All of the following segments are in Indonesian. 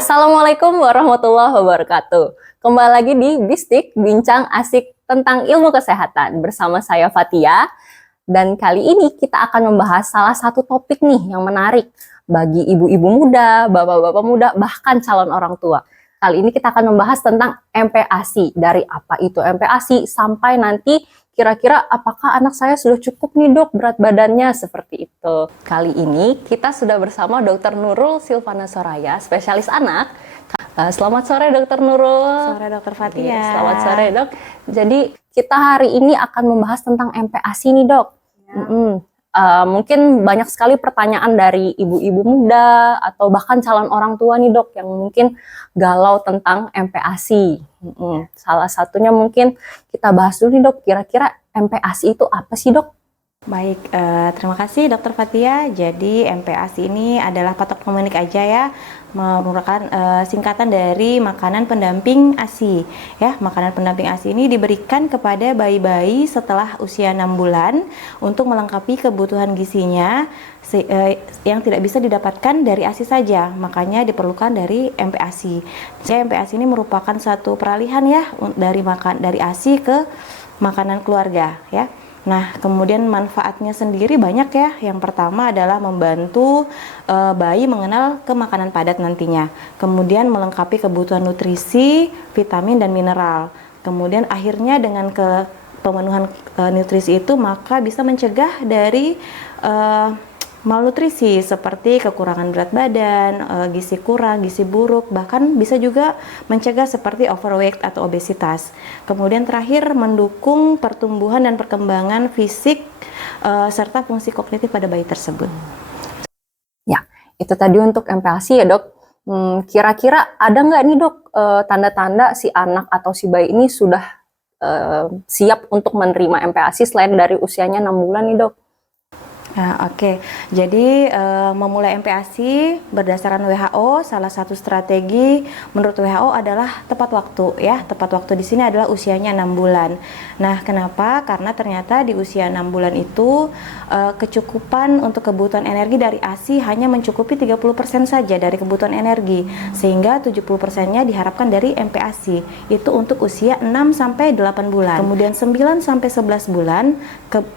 Assalamualaikum warahmatullahi wabarakatuh. Kembali lagi di Bistik, bincang asik tentang ilmu kesehatan bersama saya Fatia. Dan kali ini kita akan membahas salah satu topik nih yang menarik bagi ibu-ibu muda, bapak-bapak muda, bahkan calon orang tua. Kali ini kita akan membahas tentang MPASI. Dari apa itu MPASI sampai nanti kira-kira apakah anak saya sudah cukup nih dok berat badannya, seperti itu. Kali ini kita sudah bersama Dr. Nurul Silvana Soraya, spesialis anak. Selamat sore Dr. Nurul. Sore Dr. Fatia. Selamat sore dok. Jadi kita hari ini akan membahas tentang MPASI nih dok. Mungkin banyak sekali pertanyaan dari ibu-ibu muda atau bahkan calon orang tua nih dok yang mungkin galau tentang MPASI. Salah satunya mungkin kita bahas dulu nih dok, kira-kira MPASI itu apa sih dok? Baik, terima kasih Dr. Fatia. Jadi MPASI ini adalah patok numerik aja ya, merupakan singkatan dari makanan pendamping ASI. Ya, makanan pendamping ASI ini diberikan kepada bayi-bayi setelah usia 6 bulan untuk melengkapi kebutuhan gizinya yang tidak bisa didapatkan dari ASI saja. Makanya diperlukan dari MPASI. Jadi MPASI ini merupakan satu peralihan ya dari ASI ke makanan keluarga ya. Nah, kemudian manfaatnya sendiri banyak ya. Yang pertama adalah membantu bayi mengenal ke makanan padat nantinya. Kemudian melengkapi kebutuhan nutrisi, vitamin dan mineral. Kemudian akhirnya dengan pemenuhan nutrisi itu maka bisa mencegah dari malnutrisi seperti kekurangan berat badan, gizi kurang, gizi buruk, bahkan bisa juga mencegah seperti overweight atau obesitas. Kemudian terakhir mendukung pertumbuhan dan perkembangan fisik serta fungsi kognitif pada bayi tersebut. Ya, itu tadi untuk MPASI ya dok. Kira-kira ada nggak nih dok tanda-tanda si anak atau si bayi ini sudah siap untuk menerima MPASI selain dari usianya 6 bulan nih dok? Nah, oke. Jadi memulai MPASI berdasarkan WHO, salah satu strategi menurut WHO adalah tepat waktu ya. Tepat waktu di sini adalah usianya 6 bulan. Nah, kenapa? Karena ternyata di usia 6 bulan itu kecukupan untuk kebutuhan energi dari ASI hanya mencukupi 30% saja dari kebutuhan energi, sehingga 70%-nya diharapkan dari MPASI. Itu untuk usia 6 sampai 8 bulan. Kemudian 9 sampai 11 bulan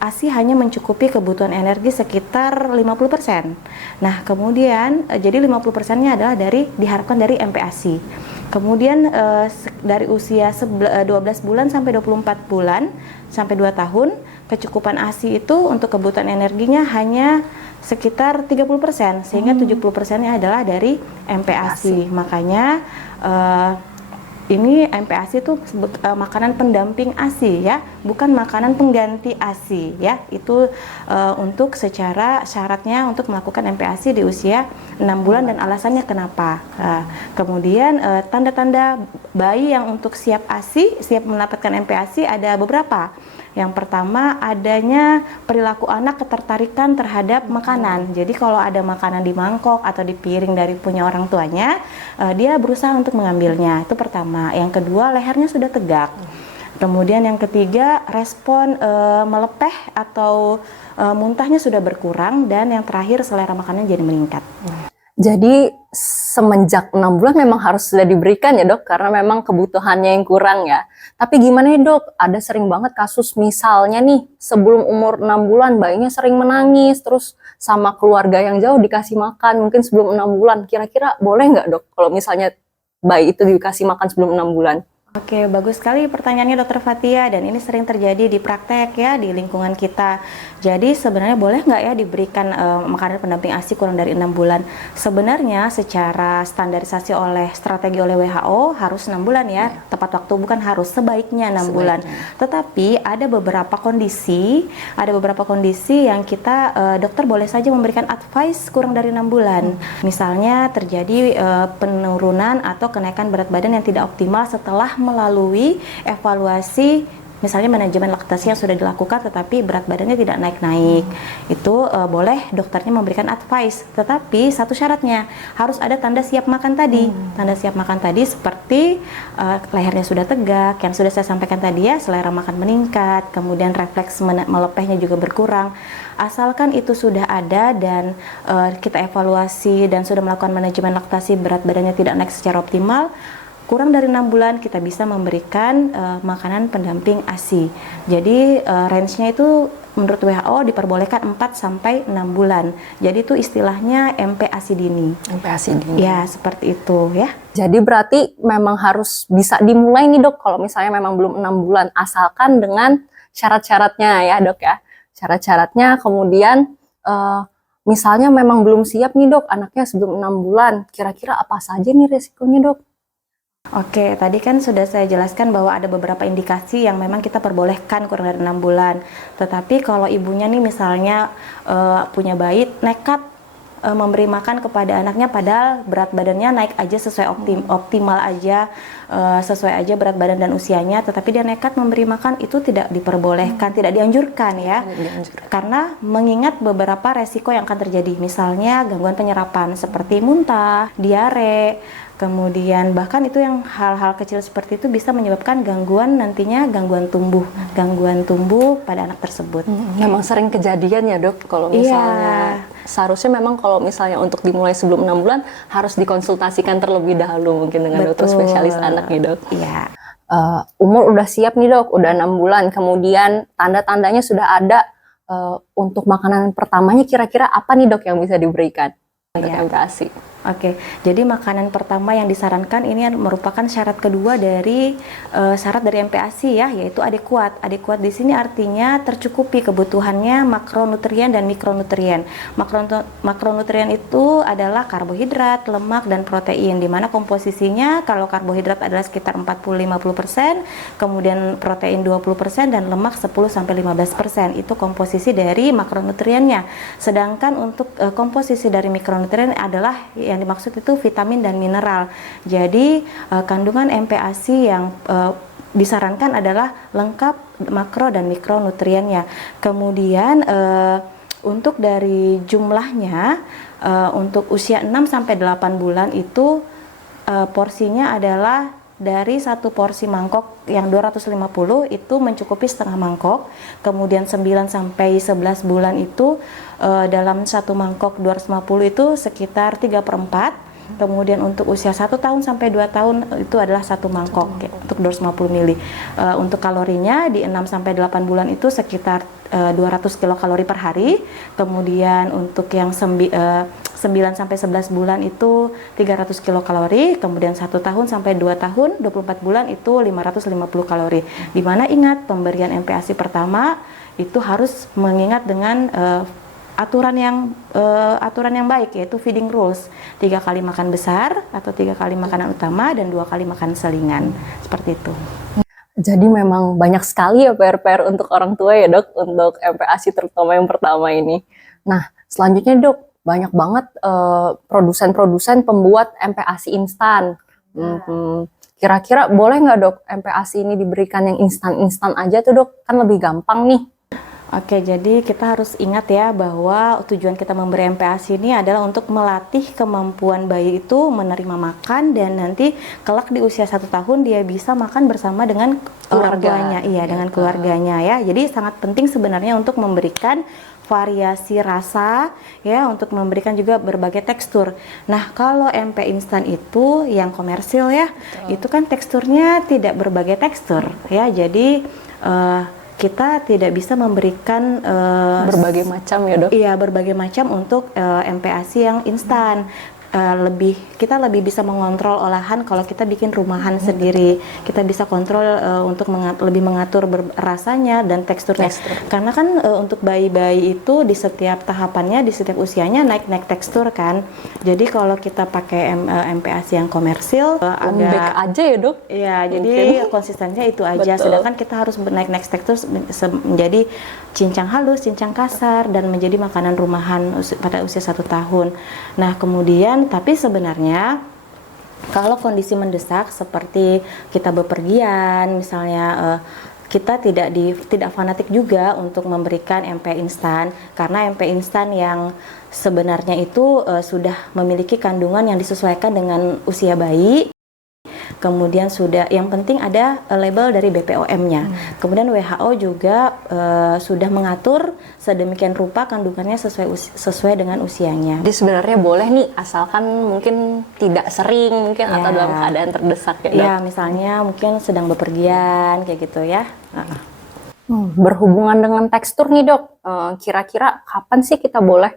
ASI hanya mencukupi kebutuhan energi sekitar 50%. Nah, kemudian jadi 50%-nya adalah diharapkan dari MPASI. Kemudian dari usia 12 bulan sampai 24 bulan sampai 2 tahun, kecukupan ASI itu untuk kebutuhan energinya hanya sekitar 30%, sehingga 70%-nya adalah dari MPASI. Makanya ini MPASI itu makanan pendamping ASI ya, bukan makanan pengganti ASI ya. Itu untuk secara syaratnya untuk melakukan MPASI di usia 6 bulan dan alasannya kenapa. Kemudian tanda-tanda bayi yang untuk siap ASI, siap mendapatkan MPASI ada beberapa. Yang pertama, adanya perilaku anak ketertarikan terhadap makanan. Jadi kalau ada makanan di mangkok atau di piring dari punya orang tuanya, dia berusaha untuk mengambilnya. Itu pertama. Yang kedua, lehernya sudah tegak. Kemudian yang ketiga, respon melepeh atau muntahnya sudah berkurang. Dan yang terakhir, selera makannya jadi meningkat. Jadi semenjak 6 bulan memang harus sudah diberikan ya dok, karena memang kebutuhannya yang kurang ya. Tapi gimana nih dok, ada sering banget kasus misalnya nih sebelum umur 6 bulan bayinya sering menangis, terus sama keluarga yang jauh dikasih makan mungkin sebelum 6 bulan. Kira-kira boleh nggak dok kalau misalnya bayi itu dikasih makan sebelum 6 bulan? Oke, bagus sekali pertanyaannya Dr. Fatia, dan ini sering terjadi di praktek ya, di lingkungan kita. Jadi sebenarnya boleh nggak ya diberikan makanan pendamping ASI kurang dari 6 bulan? Sebenarnya secara standarisasi strategi oleh WHO harus 6 bulan ya, tepat waktu, bukan harus, sebaiknya 6 bulan. Tetapi ada beberapa kondisi yang kita dokter boleh saja memberikan advice kurang dari 6 bulan. Misalnya terjadi penurunan atau kenaikan berat badan yang tidak optimal setelah melalui evaluasi misalnya manajemen laktasi yang sudah dilakukan tetapi berat badannya tidak naik-naik, itu boleh dokternya memberikan advice. Tetapi satu syaratnya, harus ada tanda siap makan tadi. Tanda siap makan tadi seperti lehernya sudah tegak, yang sudah saya sampaikan tadi ya, selera makan meningkat, kemudian refleks melepehnya juga berkurang. Asalkan itu sudah ada dan kita evaluasi dan sudah melakukan manajemen laktasi, berat badannya tidak naik secara optimal, kurang dari 6 bulan kita bisa memberikan makanan pendamping ASI. Jadi range-nya itu menurut WHO diperbolehkan 4 sampai 6 bulan. Jadi itu istilahnya MPASI dini. MPASI dini. Ya, seperti itu ya. Jadi berarti memang harus bisa dimulai nih dok, kalau misalnya memang belum 6 bulan, asalkan dengan syarat-syaratnya ya dok ya. Syarat-syaratnya, kemudian misalnya memang belum siap nih dok, anaknya sebelum 6 bulan, kira-kira apa saja nih resikonya dok? Oke, tadi kan sudah saya jelaskan bahwa ada beberapa indikasi yang memang kita perbolehkan kurang dari 6 bulan. Tetapi kalau ibunya nih misalnya punya bayi nekat memberi makan kepada anaknya padahal berat badannya naik aja sesuai optimal aja, sesuai aja berat badan dan usianya, tetapi dia nekat memberi makan, itu tidak diperbolehkan, tidak dianjurkan ya. Karena mengingat beberapa resiko yang akan terjadi, misalnya gangguan penyerapan seperti muntah, diare, kemudian bahkan itu yang hal-hal kecil seperti itu bisa menyebabkan nantinya gangguan tumbuh pada anak tersebut. Memang sering kejadian ya dok, kalau misalnya seharusnya memang kalau misalnya untuk dimulai sebelum 6 bulan harus dikonsultasikan terlebih dahulu mungkin dengan dokter spesialis anak nih dok. Iya. Umur udah siap nih dok, udah 6 bulan, kemudian tanda-tandanya sudah ada, untuk makanan pertamanya kira-kira apa nih dok yang bisa diberikan untuk MPASI? Oke, jadi makanan pertama yang disarankan ini merupakan syarat kedua dari syarat dari MPASI ya, yaitu adekuat. Adekuat di sini artinya tercukupi kebutuhannya makronutrien dan mikronutrien. Makronutrien itu adalah karbohidrat, lemak, dan protein, di mana komposisinya kalau karbohidrat adalah sekitar 40-50%, kemudian protein 20%, dan lemak 10-15%. Itu komposisi dari makronutriennya. Sedangkan untuk komposisi dari mikronutrien adalah yang dimaksud itu vitamin dan mineral. Jadi kandungan MPASI yang disarankan adalah lengkap makro dan mikronutriennya. Kemudian untuk dari jumlahnya, untuk usia 6-8 bulan itu porsinya adalah dari satu porsi mangkok yang 250 itu mencukupi setengah mangkok. Kemudian 9-11 bulan itu dalam satu mangkok 250 itu sekitar 3/4. Kemudian untuk usia 1 tahun sampai 2 tahun itu adalah satu mangkok untuk 250 ml. Untuk kalorinya di 6-8 bulan itu sekitar 200 kilokalori per hari. Kemudian untuk yang 9-11 bulan itu 300 kilokalori, kemudian 1 tahun sampai 2 tahun 24 bulan itu 550 kalori. Dimana ingat, pemberian MPASI pertama itu harus mengingat dengan aturan yang baik, yaitu feeding rules, 3 kali makan besar atau 3 kali makanan utama dan 2 kali makan selingan, seperti itu. Jadi memang banyak sekali ya PR-PR untuk orang tua ya dok, untuk MPASI terutama yang pertama ini. Nah selanjutnya dok, banyak banget produsen-produsen pembuat MPASI instan. Kira-kira boleh nggak dok MPASI ini diberikan yang instan-instan aja tuh dok, kan lebih gampang nih. Oke, jadi kita harus ingat ya bahwa tujuan kita memberi MPASI ini adalah untuk melatih kemampuan bayi itu menerima makan, dan nanti kelak di usia 1 tahun dia bisa makan bersama dengan keluarganya. Iya, dengan keluarganya ya. Jadi sangat penting sebenarnya untuk memberikan variasi rasa ya, untuk memberikan juga berbagai tekstur. Nah, kalau MP instan itu yang komersil ya, itu kan teksturnya tidak berbagai tekstur ya. Jadi kita tidak bisa memberikan berbagai macam ya dok? Iya, berbagai macam untuk MPASI yang instan. Kita lebih bisa mengontrol olahan kalau kita bikin rumahan sendiri. Kita bisa kontrol untuk lebih mengatur rasanya dan teksturnya. Karena kan untuk bayi-bayi itu di setiap tahapannya, di setiap usianya naik tekstur kan. Jadi kalau kita pakai MPASI yang komersil agak aja ya dok? Iya, jadi konsistensinya itu aja. Betul. Sedangkan kita harus naik tekstur menjadi cincang halus, cincang kasar, dan menjadi makanan rumahan pada usia 1 tahun. Nah, kemudian tapi sebenarnya kalau kondisi mendesak seperti kita bepergian, misalnya kita tidak fanatik juga untuk memberikan MPA instan, karena MPA instan yang sebenarnya itu sudah memiliki kandungan yang disesuaikan dengan usia bayi. Kemudian sudah, yang penting ada label dari BPOM-nya. Kemudian WHO juga sudah mengatur sedemikian rupa kandungannya sesuai dengan usianya. Jadi sebenarnya boleh nih, asalkan mungkin tidak sering mungkin atau dalam keadaan terdesak ya, Dok? Ya, misalnya mungkin sedang bepergian kayak gitu ya. Berhubungan dengan tekstur nih, Dok, kira-kira kapan sih kita boleh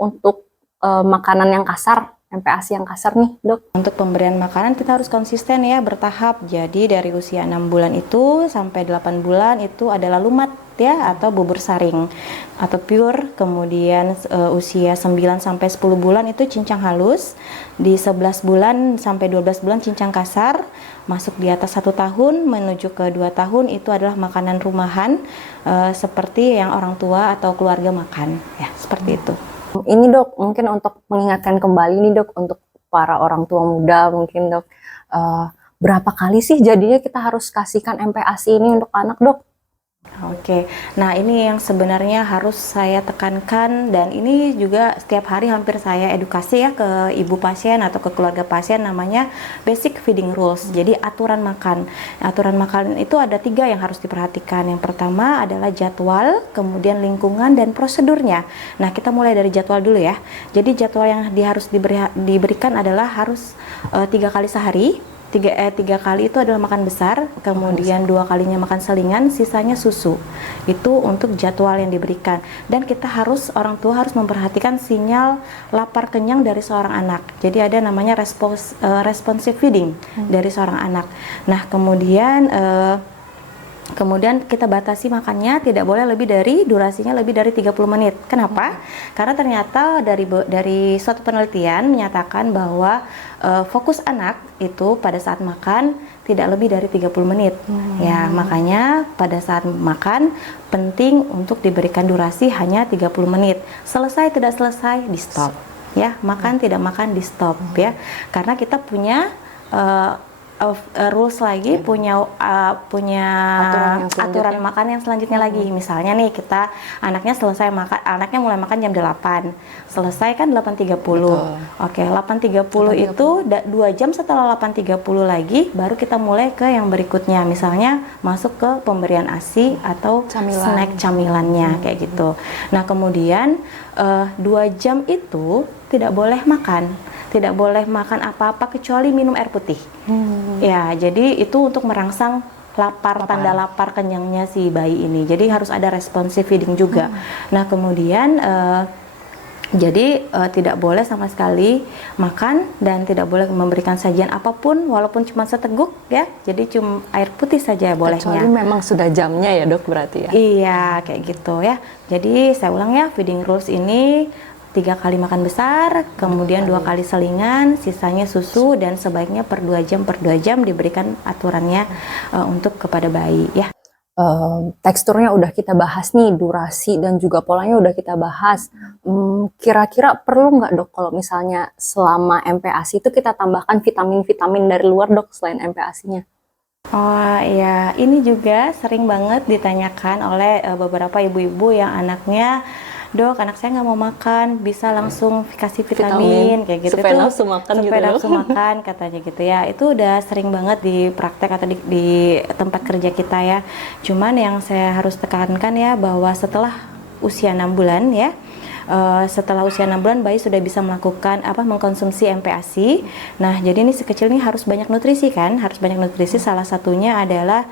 untuk makanan yang kasar, MPASI yang kasar nih, Dok? Untuk pemberian makanan kita harus konsisten ya, bertahap. Jadi dari usia 6 bulan itu sampai 8 bulan itu adalah lumat ya, atau bubur saring atau pure. Kemudian usia 9 sampai 10 bulan itu cincang halus. Di 11 bulan sampai 12 bulan cincang kasar. Masuk di atas 1 tahun menuju ke 2 tahun itu adalah makanan rumahan, seperti yang orang tua atau keluarga makan ya, seperti itu. Ini, Dok, mungkin untuk mengingatkan kembali nih, Dok, untuk para orang tua muda mungkin, Dok, berapa kali sih jadinya kita harus kasihkan MPASI ini untuk anak, Dok? Oke, nah ini yang sebenarnya harus saya tekankan, dan ini juga setiap hari hampir saya edukasi ya ke ibu pasien atau ke keluarga pasien, namanya basic feeding rules. Jadi aturan makan. Aturan makan itu ada 3 yang harus diperhatikan. Yang pertama adalah jadwal, kemudian lingkungan, dan prosedurnya. Nah, kita mulai dari jadwal dulu ya. Jadi jadwal yang harus diberikan adalah harus 3 kali sehari. 3 kali itu adalah makan besar, kemudian 2 kalinya makan selingan, sisanya susu. Itu untuk jadwal yang diberikan. Dan kita orang tua harus memperhatikan sinyal lapar kenyang dari seorang anak. Jadi ada namanya responsive feeding dari seorang anak. Nah, kemudian kita batasi makannya, tidak boleh durasinya lebih dari 30 menit. Kenapa? Karena ternyata dari suatu penelitian menyatakan bahwa fokus anak itu pada saat makan tidak lebih dari 30 menit. Ya, makanya pada saat makan penting untuk diberikan durasi hanya 30 menit. Selesai tidak selesai di stop. Ya, makan tidak makan di stop ya. Karena kita punya rules lagi, punya aturan makan yang selanjutnya lagi. Misalnya nih, anaknya mulai makan jam 8, selesai kan 8.30. Oke, 8.30 itu 2 jam setelah 8.30 lagi baru kita mulai ke yang berikutnya, misalnya masuk ke pemberian ASI atau snack camilannya kayak gitu. Nah, kemudian 2 jam itu tidak boleh makan apa-apa kecuali minum air putih. Ya, jadi itu untuk merangsang tanda lapar kenyangnya si bayi ini. Jadi harus ada responsive feeding juga. Nah, kemudian tidak boleh sama sekali makan dan tidak boleh memberikan sajian apapun walaupun cuma seteguk ya. Jadi cuma air putih saja bolehnya. Kecuali memang sudah jamnya ya, Dok, berarti ya. Iya, kayak gitu ya. Jadi saya ulang ya, feeding rules ini 3 kali makan besar, kemudian 2 kali selingan, sisanya susu, dan sebaiknya per 2 jam diberikan aturannya untuk kepada bayi ya. Teksturnya udah kita bahas nih, durasi dan juga polanya udah kita bahas. Kira-kira perlu nggak, Dok, kalau misalnya selama MPASI itu kita tambahkan vitamin-vitamin dari luar, Dok, selain MPASI-nya? Oh iya, ini juga sering banget ditanyakan oleh beberapa ibu-ibu yang anaknya, "Dok, anak saya nggak mau makan, bisa langsung kasih vitamin kayak gitu supaya nafsu makan supaya gitu, nafsu makan," katanya gitu ya. Itu udah sering banget di praktek atau di tempat kerja kita ya. Cuman yang saya harus tekankan ya, bahwa setelah usia 6 bulan ya, setelah usia 6 bulan bayi sudah bisa mengkonsumsi MPASI. Nah, jadi ini si kecil ini harus banyak nutrisi kan, harus banyak nutrisi. Salah satunya adalah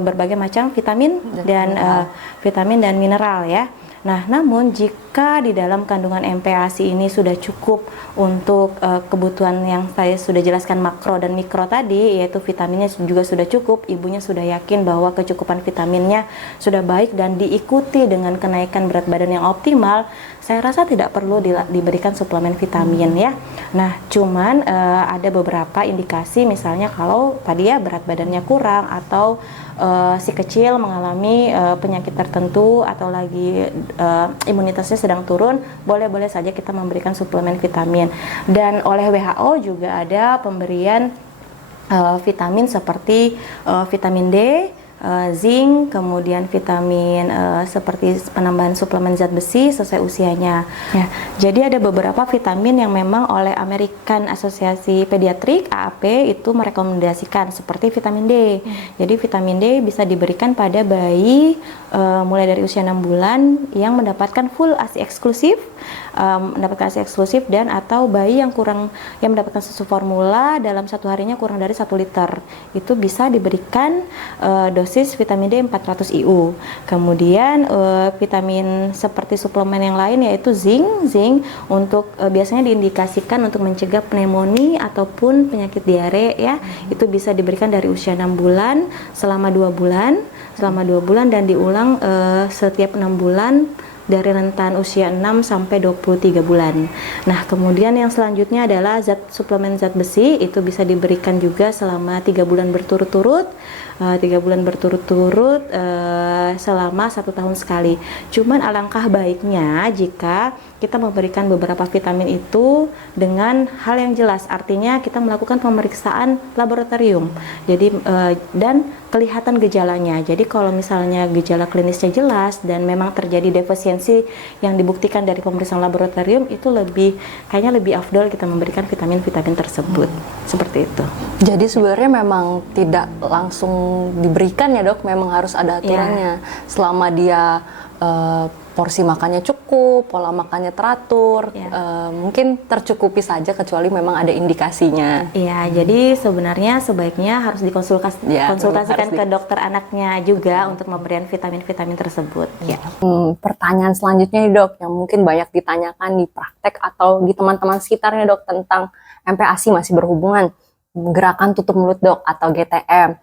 berbagai macam vitamin dan mineral ya. Nah, namun jika di dalam kandungan MPASI ini sudah cukup untuk kebutuhan yang saya sudah jelaskan makro dan mikro tadi, yaitu vitaminnya juga sudah cukup, ibunya sudah yakin bahwa kecukupan vitaminnya sudah baik dan diikuti dengan kenaikan berat badan yang optimal, saya rasa tidak perlu diberikan suplemen vitamin ya. Nah, cuman ada beberapa indikasi, misalnya kalau tadi ya berat badannya kurang atau si kecil mengalami penyakit tertentu atau lagi imunitasnya sedang turun, boleh-boleh saja kita memberikan suplemen vitamin. Dan oleh WHO juga ada pemberian vitamin seperti vitamin D, zinc, kemudian vitamin seperti penambahan suplemen zat besi sesuai usianya. Ya, jadi ada beberapa vitamin yang memang oleh American Asosiasi Pediatrik AAP itu merekomendasikan seperti vitamin D. Jadi vitamin D bisa diberikan pada bayi mulai dari usia 6 bulan yang mendapatkan full ASI eksklusif, dan atau bayi yang mendapatkan susu formula dalam satu harinya kurang dari 1 liter, itu bisa diberikan dosis vitamin D 400 IU. Kemudian vitamin seperti suplemen yang lain yaitu zinc untuk biasanya diindikasikan untuk mencegah pneumonia ataupun penyakit diare ya. Itu bisa diberikan dari usia 6 bulan selama 2 bulan dan diulang setiap 6 bulan dari rentan usia 6 sampai 23 bulan. Nah, kemudian yang selanjutnya adalah suplemen zat besi, itu bisa diberikan juga selama 3 bulan berturut-turut, selama 1 tahun sekali. Cuman alangkah baiknya jika kita memberikan beberapa vitamin itu dengan hal yang jelas, artinya kita melakukan pemeriksaan laboratorium. Jadi dan kelihatan gejalanya. Jadi kalau misalnya gejala klinisnya jelas dan memang terjadi defisiensi yang dibuktikan dari pemeriksaan laboratorium, itu kayaknya lebih afdol kita memberikan vitamin-vitamin tersebut. Seperti itu. Jadi sebenarnya memang tidak langsung diberikan ya dok, memang harus ada aturannya. Selama dia porsi makannya cukup, pola makannya teratur, mungkin tercukupi saja kecuali memang ada indikasinya. Iya, jadi sebenarnya sebaiknya harus konsultasikan ke dokter anaknya juga untuk pemberian vitamin-vitamin tersebut. Ya. Pertanyaan selanjutnya nih dok, yang mungkin banyak ditanyakan di praktek atau di teman-teman sekitarnya dok tentang MPASI masih berhubungan gerakan tutup mulut dok atau GTM.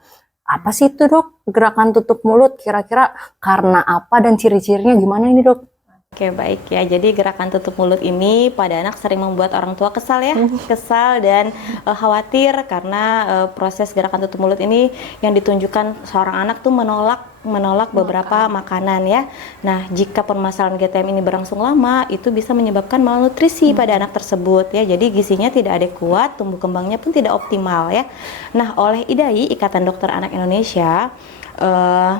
Apa sih itu dok, gerakan tutup mulut? Kira-kira karena apa dan ciri-cirinya gimana ini dok? Oke, baik ya. Jadi gerakan tutup mulut ini pada anak sering membuat orang tua kesal ya, kesal dan khawatir karena proses gerakan tutup mulut ini yang ditunjukkan seorang anak tuh menolak beberapa makanan ya. Nah, jika permasalahan GTM ini berlangsung lama, itu bisa menyebabkan malnutrisi pada anak tersebut ya. Jadi gizinya tidak adekuat, tumbuh kembangnya pun tidak optimal ya. Nah, oleh IDAI, Ikatan Dokter Anak Indonesia,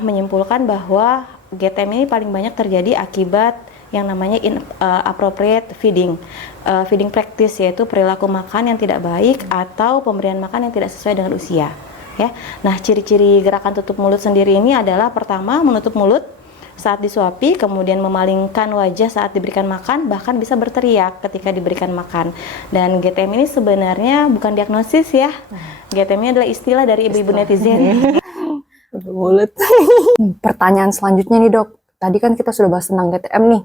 menyimpulkan bahwa GTM ini paling banyak terjadi akibat yang namanya inappropriate feeding practice, yaitu perilaku makan yang tidak baik atau pemberian makan yang tidak sesuai dengan usia ya. Nah, ciri-ciri gerakan tutup mulut sendiri ini adalah pertama menutup mulut saat disuapi, kemudian memalingkan wajah saat diberikan makan, bahkan bisa berteriak ketika diberikan makan. Dan GTM ini sebenarnya bukan diagnosis ya. GTM ini adalah istilah dari ibu-ibu netizen. Mulut. Pertanyaan selanjutnya nih dok, tadi kan kita sudah bahas tentang GTM nih.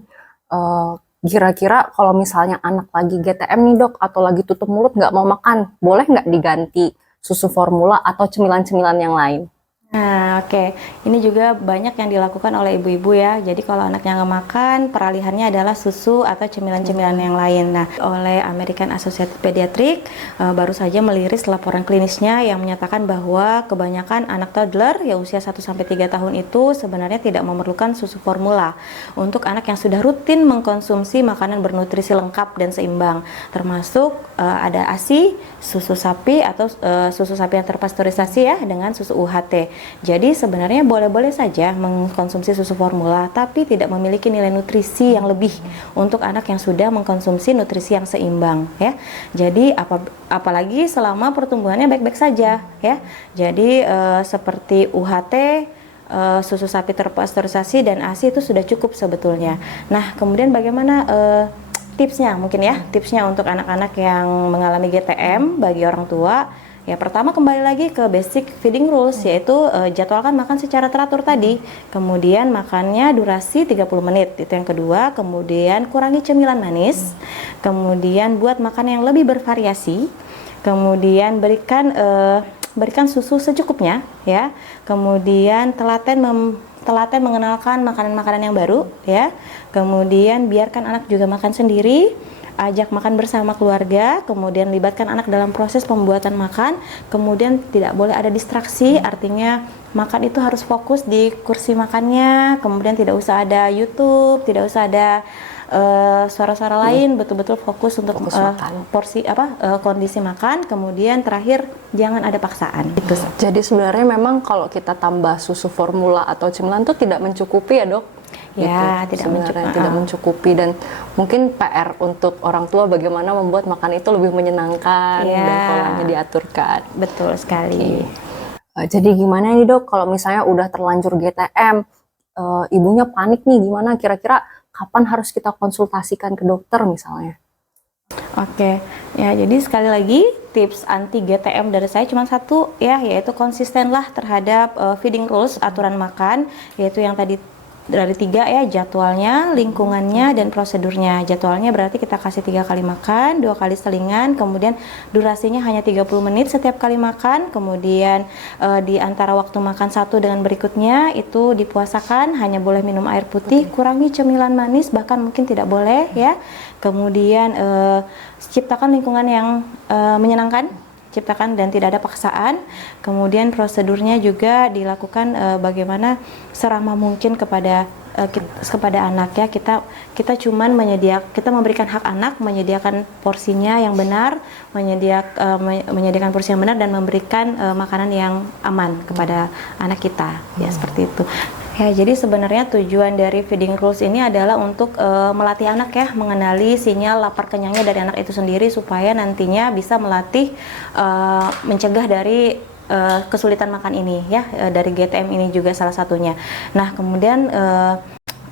Kira-kira kalau misalnya anak lagi GTM nih dok, atau lagi tutup mulut nggak mau makan, boleh nggak diganti susu formula atau cemilan-cemilan yang lain? Nah, oke. Ini juga banyak yang dilakukan oleh ibu-ibu ya. Jadi kalau anaknya nggak makan, peralihannya adalah susu atau cemilan-cemilan yang lain. Nah, oleh American Associated Pediatric baru saja meliris laporan klinisnya yang menyatakan bahwa kebanyakan anak toddler yang usia 1-3 tahun itu sebenarnya tidak memerlukan susu formula untuk anak yang sudah rutin mengkonsumsi makanan bernutrisi lengkap dan seimbang, termasuk ada ASI, susu sapi atau susu sapi yang terpasteurisasi ya dengan susu UHT. Jadi sebenarnya boleh-boleh saja mengkonsumsi susu formula, tapi tidak memiliki nilai nutrisi yang lebih untuk anak yang sudah mengkonsumsi nutrisi yang seimbang ya. Jadi apalagi selama pertumbuhannya baik-baik saja ya. Jadi seperti UHT, susu sapi terpasteurisasi dan ASI itu sudah cukup sebetulnya. Nah, kemudian bagaimana tipsnya mungkin ya, tipsnya untuk anak-anak yang mengalami GTM bagi orang tua. Ya, pertama kembali lagi ke basic feeding rules, yaitu jadwalkan makan secara teratur tadi. Kemudian makannya durasi 30 menit, itu yang kedua. Kemudian kurangi cemilan manis. Kemudian buat makan yang lebih bervariasi. Kemudian berikan susu secukupnya ya. Kemudian telaten mengenalkan makanan-makanan yang baru ya. Kemudian biarkan anak juga makan sendiri. Ajak makan bersama keluarga, kemudian libatkan anak dalam proses pembuatan makan, kemudian tidak boleh ada distraksi, artinya makan itu harus fokus di kursi makannya, kemudian tidak usah ada YouTube, tidak usah ada suara-suara lain, betul-betul fokus untuk Fokus makan. porsi kondisi makan, kemudian terakhir jangan ada paksaan. Itu. Jadi sebenarnya memang kalau kita tambah susu formula atau cemilan tuh tidak mencukupi ya dok? Ya, Gitu. tidak Sebenarnya tidak mencukupi, dan mungkin PR untuk orang tua bagaimana membuat makan itu lebih menyenangkan Ya. dan polanya diaturkan. Betul sekali. Jadi gimana nih dok kalau misalnya udah terlanjur GTM, ibunya panik nih, gimana kira-kira kapan harus kita konsultasikan ke dokter misalnya? Oke, ya jadi sekali lagi tips anti GTM dari saya cuma satu ya, yaitu konsistenlah terhadap feeding rules, aturan makan, yaitu yang tadi dari 3 ya, jadwalnya, lingkungannya, dan prosedurnya. Jadwalnya berarti kita kasih 3 kali makan, 2 kali selingan, kemudian durasinya hanya 30 menit setiap kali makan, kemudian di antara waktu makan satu dengan berikutnya itu dipuasakan, hanya boleh minum air putih, kurangi cemilan manis, bahkan mungkin tidak boleh ya. Kemudian ciptakan lingkungan yang menyenangkan, ciptakan dan tidak ada paksaan. Kemudian prosedurnya juga dilakukan bagaimana seramah mungkin kepada anak ya. Kita cuman kita memberikan hak anak menyediakan porsinya yang benar, menyediakan porsi yang benar dan memberikan makanan yang aman kepada anak kita ya, seperti itu. Ya, jadi sebenarnya tujuan dari feeding rules ini adalah untuk melatih anak ya, mengenali sinyal lapar kenyangnya dari anak itu sendiri supaya nantinya bisa melatih mencegah dari kesulitan makan ini ya, dari GTM ini juga salah satunya. Nah, kemudian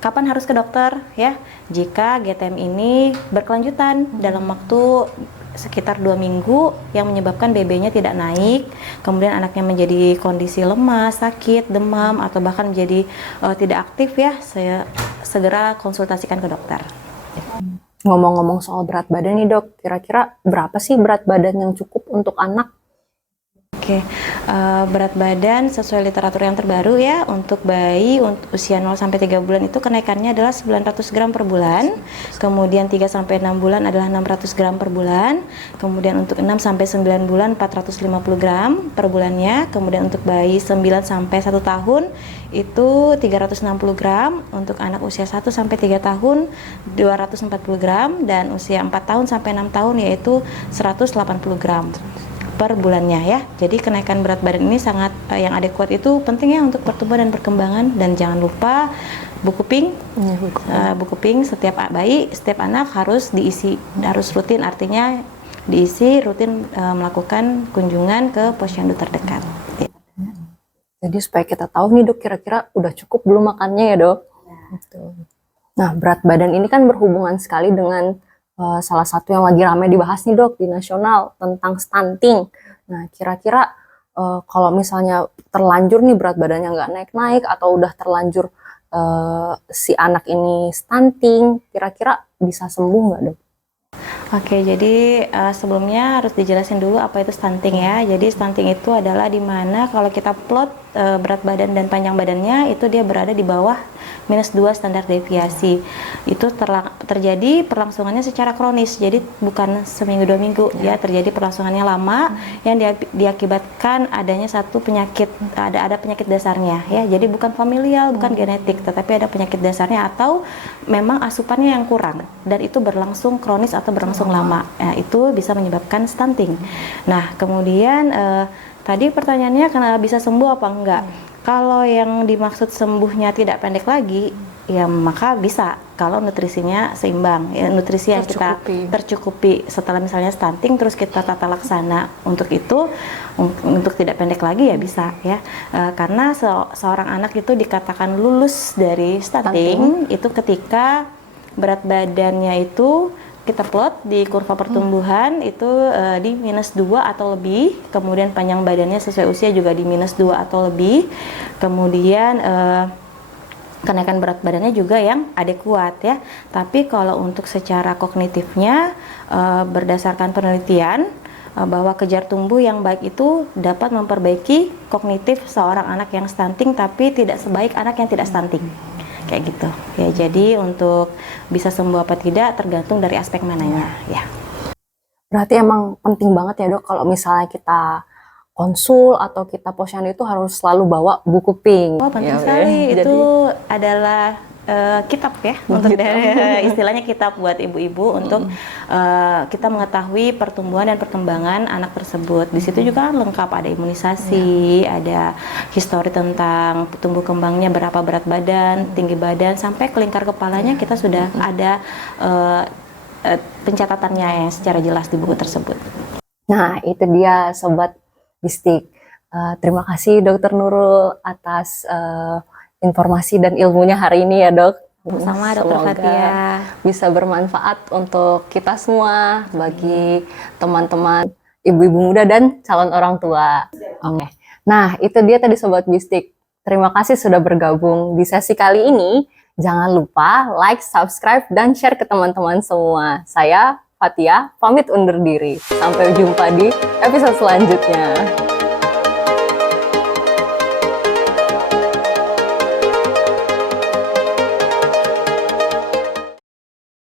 kapan harus ke dokter ya? Jika GTM ini berkelanjutan dalam waktu sekitar 2 minggu yang menyebabkan BB-nya tidak naik, kemudian anaknya menjadi kondisi lemas, sakit, demam, atau bahkan menjadi tidak aktif ya, saya segera konsultasikan ke dokter. Ngomong-ngomong soal berat badan nih dok, kira-kira berapa sih berat badan yang cukup untuk anak? Oke, berat badan sesuai literatur yang terbaru ya, untuk bayi untuk usia 0 sampai 3 bulan itu kenaikannya adalah 900 gram per bulan. Kemudian 3 sampai 6 bulan adalah 600 gram per bulan. Kemudian untuk 6 sampai 9 bulan 450 gram per bulannya. Kemudian untuk bayi 9 sampai 1 tahun itu 360 gram. Untuk anak usia 1 sampai 3 tahun 240 gram, dan usia 4 tahun sampai 6 tahun yaitu 180 gram per bulannya ya. Jadi kenaikan berat badan ini sangat yang adekuat itu penting ya untuk pertumbuhan dan perkembangan. Dan jangan lupa buku pink, buku pink setiap bayi, setiap anak harus diisi, harus rutin, artinya diisi rutin, melakukan kunjungan ke posyandu terdekat. Jadi supaya kita tahu nih dok, kira-kira udah cukup belum makannya ya dok. Nah, berat badan ini kan berhubungan sekali dengan salah satu yang lagi ramai dibahas nih dok di nasional tentang stunting. Nah, kira-kira kalau misalnya terlanjur nih berat badannya nggak naik-naik atau udah terlanjur si anak ini stunting, kira-kira bisa sembuh nggak dok? Oke, jadi sebelumnya harus dijelasin dulu apa itu stunting ya. Jadi stunting itu adalah dimana kalau kita plot berat badan dan panjang badannya itu dia berada di bawah -2 standar deviasi. Itu terjadi perlangsungannya secara kronis, jadi bukan seminggu 2 minggu ya, terjadi perlangsungannya lama yang diakibatkan adanya satu penyakit, ada penyakit dasarnya ya. Jadi bukan familial, bukan genetik, tetapi ada penyakit dasarnya atau memang asupannya yang kurang dan itu berlangsung kronis atau berlangsung lama. Nah, itu bisa menyebabkan stunting. Nah, kemudian tadi pertanyaannya karena bisa sembuh apa enggak? Kalau yang dimaksud sembuhnya tidak pendek lagi, ya maka bisa kalau nutrisinya seimbang, ya, nutrisi yang kita tercukupi setelah misalnya stunting, terus kita tata laksana untuk itu, untuk tidak pendek lagi ya bisa ya, karena seorang anak itu dikatakan lulus dari stunting itu ketika berat badannya itu kita plot di kurva pertumbuhan itu di -2 atau lebih, kemudian panjang badannya sesuai usia juga di -2 atau lebih, kemudian kenaikan berat badannya juga yang adekuat ya. Tapi kalau untuk secara kognitifnya berdasarkan penelitian bahwa kejar tumbuh yang baik itu dapat memperbaiki kognitif seorang anak yang stunting tapi tidak sebaik anak yang tidak stunting. Kayak gitu ya. Jadi untuk bisa sembuh apa tidak tergantung dari aspek mananya ya. Berarti emang penting banget ya dok kalau misalnya kita konsul atau kita posyandu itu harus selalu bawa buku pink. Oh, penting sekali. Itu adalah kitab ya, untuk istilahnya kitab buat ibu-ibu untuk kita mengetahui pertumbuhan dan perkembangan anak tersebut. Di situ juga lengkap, ada imunisasi, ada histori tentang tumbuh kembangnya, berapa berat badan, tinggi badan, sampai ke lingkar kepalanya kita sudah ada pencatatannya yang secara jelas di buku tersebut. Nah, itu dia Sobat Bistik. Terima kasih Dokter Nurul atas informasi dan ilmunya hari ini ya dok. Sama Dokter Semoga Fatia bisa bermanfaat untuk kita semua, bagi teman-teman ibu-ibu muda dan calon orang tua. Oke. Nah, itu dia tadi Sobat Bistik. Terima kasih sudah bergabung di sesi kali ini. Jangan lupa like, subscribe, dan share ke teman-teman semua. Saya Fatia, pamit undur diri. Sampai jumpa di episode selanjutnya.